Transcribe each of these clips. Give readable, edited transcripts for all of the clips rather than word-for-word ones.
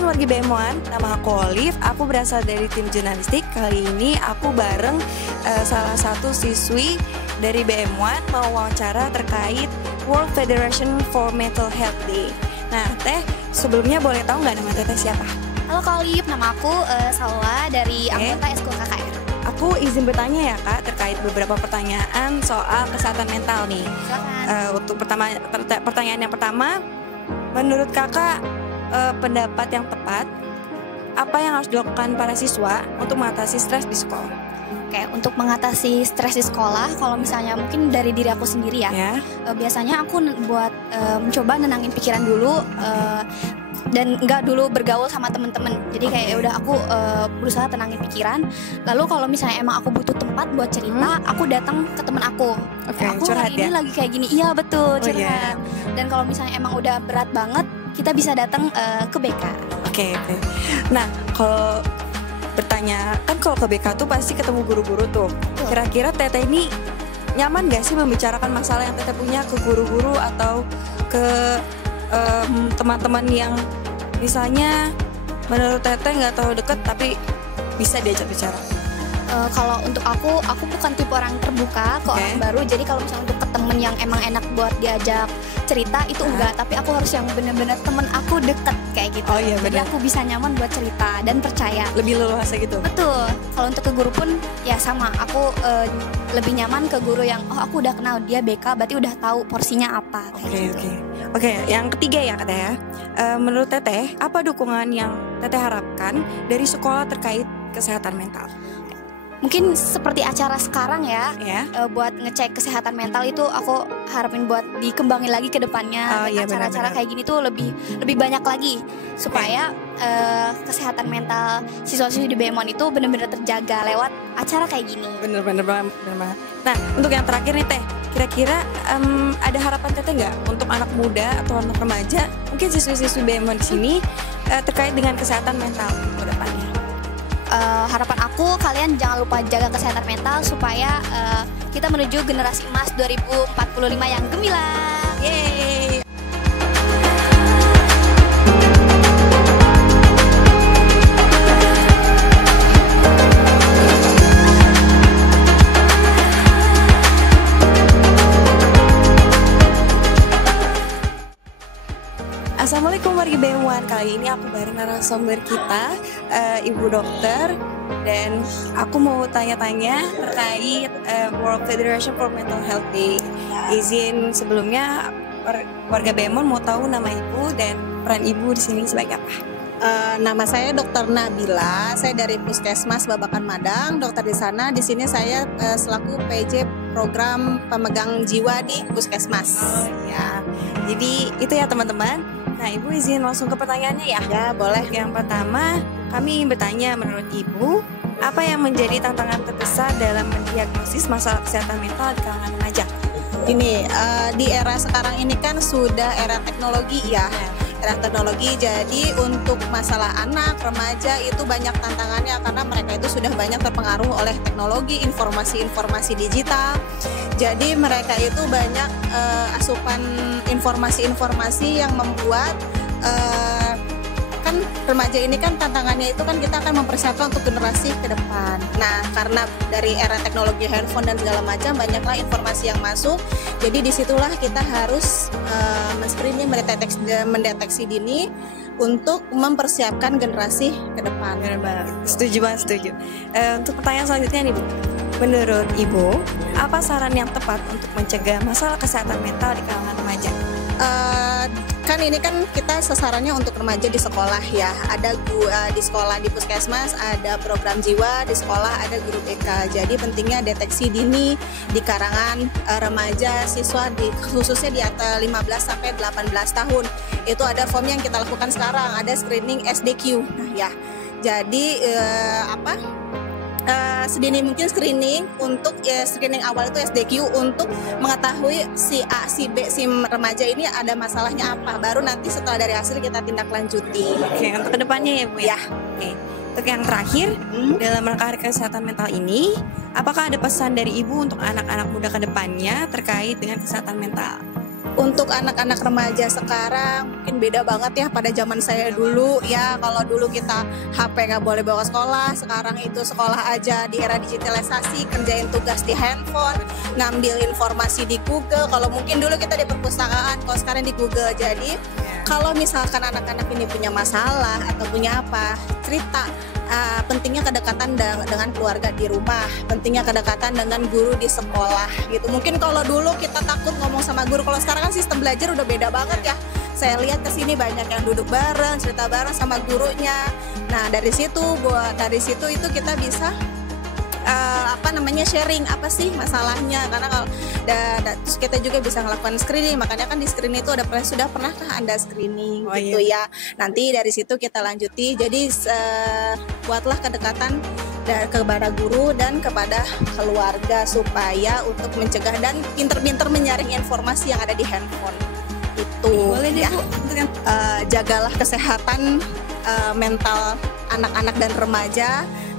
Assalamualaikum wargi BM1, nama aku Olive, aku berasal dari tim jurnalistik. Kali ini aku bareng salah satu siswi dari BM1 mau wawancara terkait World Federation for Mental Health Day. Nah Teh, sebelumnya boleh tahu nggak nama Teteh siapa? Halo Kak Olive, nama aku Salwa dari anggota Eskul KKR. Aku izin bertanya ya Kak, terkait beberapa pertanyaan soal kesehatan mental nih. Silakan. Untuk pertanyaan yang pertama, menurut Kakak pendapat yang tepat, apa yang harus dilakukan para siswa untuk mengatasi stres di sekolah? Oke, untuk mengatasi stres di sekolah, kalau misalnya mungkin dari diri aku sendiri ya. Biasanya aku mencoba nenangin pikiran dulu dan nggak dulu bergaul sama temen-temen. Jadi kayak udah aku berusaha tenangin pikiran. Lalu kalau misalnya emang aku butuh tempat buat cerita, aku datang ke temen aku. Aku curhat hari ini lagi kayak gini. Iya betul, curhat. Dan kalau misalnya emang udah berat banget, kita bisa datang ke BK. Oke. Nah, kalau bertanya, kan kalau ke BK tuh pasti ketemu guru-guru tuh. Kira-kira Teteh ini nyaman gak sih membicarakan masalah yang Teteh punya ke guru-guru atau ke teman-teman yang misalnya menurut Teteh nggak terlalu deket tapi bisa diajak bicara? Kalau untuk aku bukan tipe orang terbuka ke orang baru. Jadi kalau misalnya untuk ke temen yang emang enak buat diajak cerita itu enggak. Tapi aku harus yang bener-bener temen aku deket kayak gitu. Jadi aku bisa nyaman buat cerita dan percaya. Lebih leluasa gitu? Betul. Kalau untuk ke guru pun ya sama. Aku lebih nyaman ke guru yang aku udah kenal dia BK, berarti udah tahu porsinya apa. Oke, yang ketiga ya Kak Teh. Menurut Teteh, apa dukungan yang Teteh harapkan dari sekolah terkait kesehatan mental? Mungkin seperti acara sekarang ya, buat ngecek kesehatan mental itu aku harapin buat dikembangin lagi ke depannya. Acara-acara kayak gini tuh lebih banyak lagi supaya kesehatan mental siswa-siswi di BM1 itu benar-benar terjaga lewat acara kayak gini. Bener banget. Nah, untuk yang terakhir nih Teh, kira-kira ada harapan Teteh nggak untuk anak muda atau anak remaja, mungkin siswi-siswi BM1 di sini terkait dengan kesehatan mental ke depannya? Harapan aku kalian jangan lupa jaga kesehatan mental supaya kita menuju generasi emas 2045 yang gemilang. Yeay. Assalamualaikum wargi BM1, kali ini aku bareng narasumber kita, Ibu Dokter, dan aku mau tanya-tanya terkait World Federation for Mental Health Day. Izin sebelumnya warga BM1 mau tahu nama Ibu dan peran Ibu di sini sebagai apa? Nama saya Dr. Nabila, saya dari Puskesmas Babakan Madang, dokter di sana. Di sini saya selaku PJ program pemegang jiwa di Puskesmas. Jadi itu ya teman-teman. Nah, Ibu izin langsung ke pertanyaannya ya? Ya, boleh. Yang pertama, kami ingin bertanya menurut Ibu, apa yang menjadi tantangan terbesar dalam mendiagnosis masalah kesehatan mental di kalangan remaja? Ini di era sekarang ini kan sudah era teknologi ya. Era teknologi, jadi untuk masalah anak, remaja itu banyak tantangannya karena mereka itu sudah banyak terpengaruh oleh teknologi, informasi-informasi digital. Jadi mereka itu banyak asupan informasi-informasi yang membuat kan remaja ini kan tantangannya itu kan kita akan mempersiapkan untuk generasi ke depan. Nah, karena dari era teknologi handphone dan segala macam banyaklah informasi yang masuk. Jadi disitulah kita harus men-screening, mendeteksi dini untuk mempersiapkan generasi ke depan. Setuju banget. Untuk pertanyaan selanjutnya nih Bu, menurut Ibu, apa saran yang tepat untuk mencegah masalah kesehatan mental di kalangan remaja? Kan ini kan kita sasarannya untuk remaja di sekolah ya. Ada di sekolah di Puskesmas ada program jiwa, di sekolah ada guru BK. Jadi pentingnya deteksi dini di karangan remaja siswa khususnya di atas 15 sampai 18 tahun. Itu ada form yang kita lakukan sekarang, ada screening SDQ. Nah ya. Jadi sedini mungkin screening untuk screening awal itu SDQ untuk mengetahui si A, si B, si remaja ini ada masalahnya apa. Baru nanti setelah dari hasil kita tindak lanjuti. Oke, untuk kedepannya ya Bu ya. Oke. Untuk yang terakhir, dalam rangka hari kesehatan mental ini, apakah ada pesan dari Ibu untuk anak-anak muda kedepannya terkait dengan kesehatan mental? Untuk anak-anak remaja sekarang mungkin beda banget ya pada zaman saya dulu ya. Kalau dulu kita HP nggak boleh bawa sekolah, sekarang itu sekolah aja di era digitalisasi, kerjain tugas di handphone, ngambil informasi di Google. Kalau mungkin dulu kita di perpustakaan, kalau sekarang di Google. Jadi kalau misalkan anak-anak ini punya masalah atau punya apa, cerita. Pentingnya kedekatan dengan keluarga di rumah, pentingnya kedekatan dengan guru di sekolah gitu. Mungkin kalau dulu kita takut ngomong sama guru, kalau sekarang kan sistem belajar udah beda banget ya. Saya lihat kesini banyak yang duduk bareng, cerita bareng sama gurunya. Nah dari situ itu kita bisa sharing apa sih masalahnya, karena kalau terus kita juga bisa melakukan screening. Makanya kan di screening itu sudah pernahkah Anda screening gitu ya. Nanti dari situ kita lanjuti. Jadi buatlah kedekatan kepada guru dan kepada keluarga supaya untuk mencegah dan pinter-pinter menyaring informasi yang ada di handphone itu. Boleh ya. Jagalah kesehatan mental anak-anak dan remaja,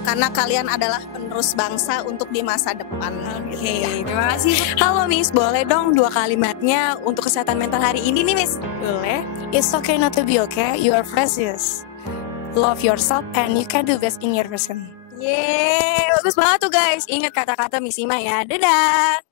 karena kalian adalah penerus bangsa untuk di masa depan. Oke, terima kasih. Halo Miss, boleh dong 2 kalimatnya untuk kesehatan mental hari ini nih Miss? Boleh? It's okay not to be okay, you are precious. Love yourself and you can do best in your person. Yeay, bagus banget tuh guys. Ingat kata-kata Miss Ima ya. Dadah!